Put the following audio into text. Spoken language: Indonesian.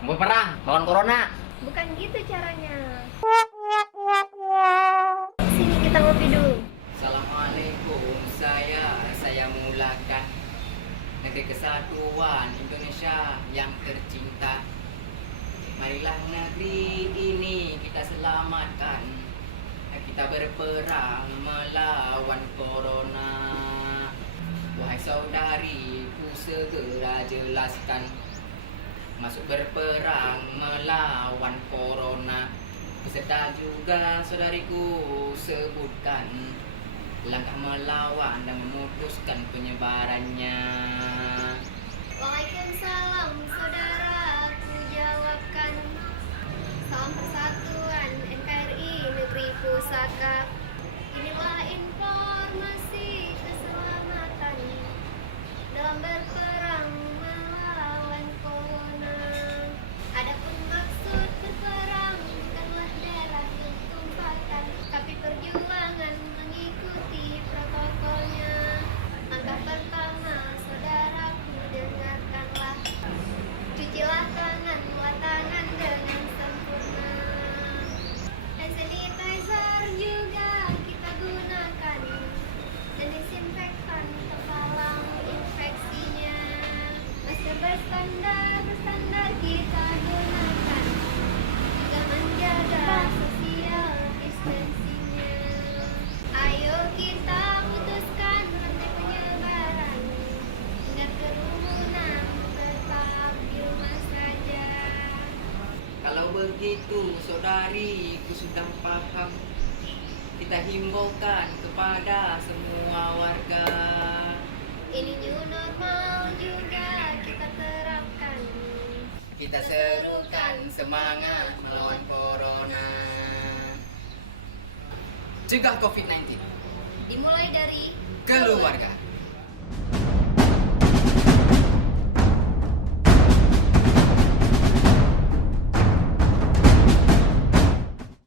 Berperang melawan corona. Bukan gitu caranya. Sini kita ngopi dulu. Assalamualaikum, saya mulakan Negeri Kesatuan Indonesia yang tercinta. Marilah negeri ini kita selamatkan. Kita berperang melawan corona. Wahai saudariku, segera jelaskan. Masuk berperang melawan corona. Beserta juga saudariku sebutkan langkah melawan dan memutuskan penyebarannya. Waalaikumsalam saudara, aku jawabkan. Salam persatuan NKRI Negeri Pusaka. Inilah informasi keselamatan dalam berperang melawan corona. Adapun maksud berperang bukanlah darah yang tumpahkan, tapi perjuangan mengikuti protokolnya. Langkah pertama, saudaraku dengarkanlah. Cucilah tangan, buat tangan dengan sempurna. Hand sanitizer juga kita gunakan, dan disinfektan terpalang infeksinya. Masker berstandar kita gunakan, juga menjaga social distancingnya. Ayo kita putuskan rantai penyebaran, hindar kerumunan, tetap di rumah saja. Kalau begitu saudariku sudah paham. Kita himbaukan kepada semua warga. Ini new normal juga kita terapkan. Kita serukan semangat melawan corona. Cegah COVID-19. Dimulai dari Keluarga.